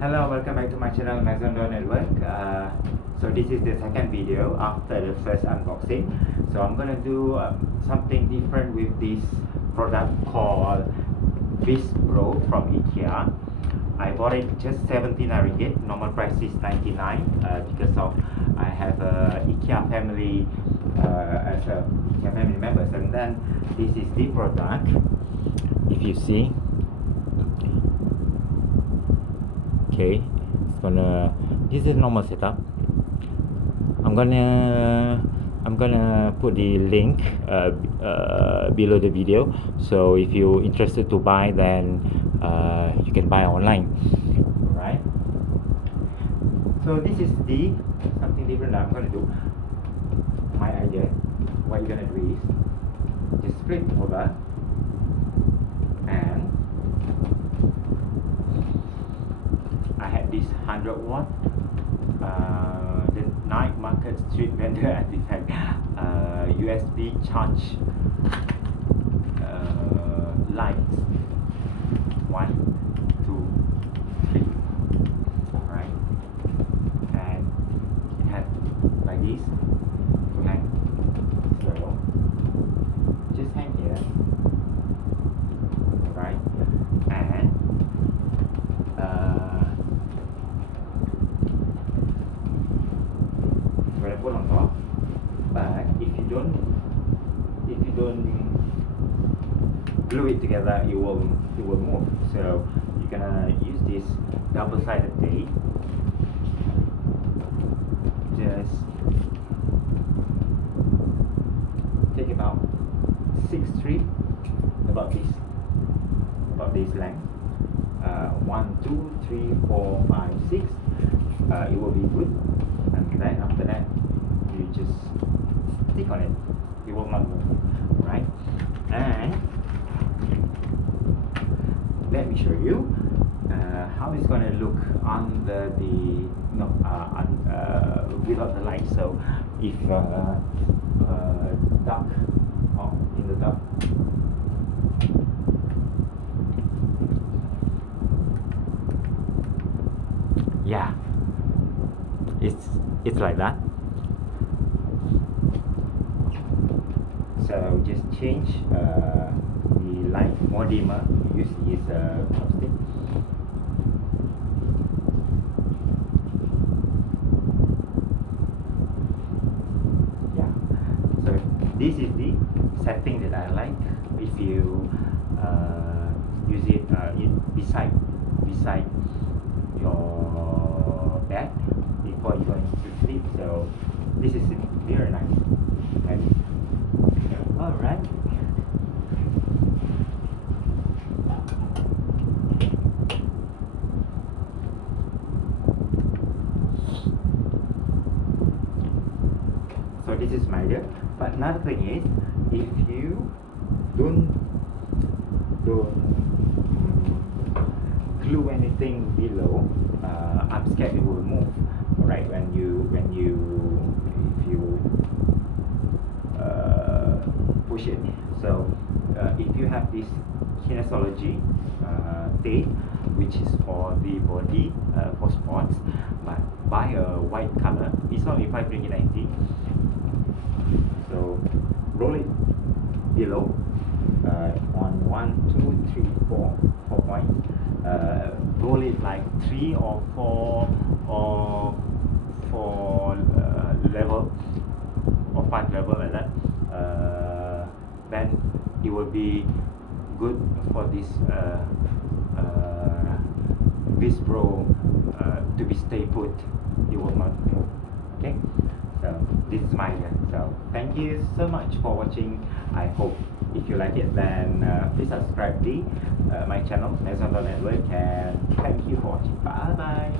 Hello, welcome back to my channel Maison Network. So this is the second video after the first unboxing. So I'm gonna do something different with this product called Kvistbro from Ikea. I bought it just 79 ringgit. Normal price is 99 because of I have a Ikea family as a Ikea family members, and then this is the product. If you see. Okay, this is normal setup. I'm gonna put the link below the video, so if you're interested to buy, then you can buy online. Alright, so this is the something different that I'm gonna do. My idea, what you're gonna do is just flip over and I had this 100 watt the night market street vendor artifact USB charge lights. 1, 2, 3. Alright, and it had like this to hang, so just hang here. Right, and gonna put on top, but if you don't glue it together, it will move. So you're gonna use this double-sided tape. Just take about 6 strips, about this length. 1, 2, 3, 4, 5, 6. It will be good, and then after that you just stick on it. It will not move, right? And let me show you how it's gonna look under the without the light. So if dark, in the dark. Yeah, it's like that. So just change the light. More dimmer use is plastic. Yeah, so this is the setting that I like. If you use it beside your bed before you go to sleep, so this is very nice. Okay. All right. So this is my idea. But another thing is, if you don't glue anything below, I'm scared it will move. Right, if you push it. So if you have this Kinesiology tape, which is for the body, for sports, but buy a white color. It's only 5.90. So roll it below on 1, 2, 3, 4 points. Roll it like 3 or 4 level or 5 level, like that. Then it will be good for this Kvistbro to be stay put. It will not move. Okay, so this is my idea. So thank you so much for watching. I hope if you like it, then please subscribe to my channel Maison Network, and thank you for watching. Bye bye.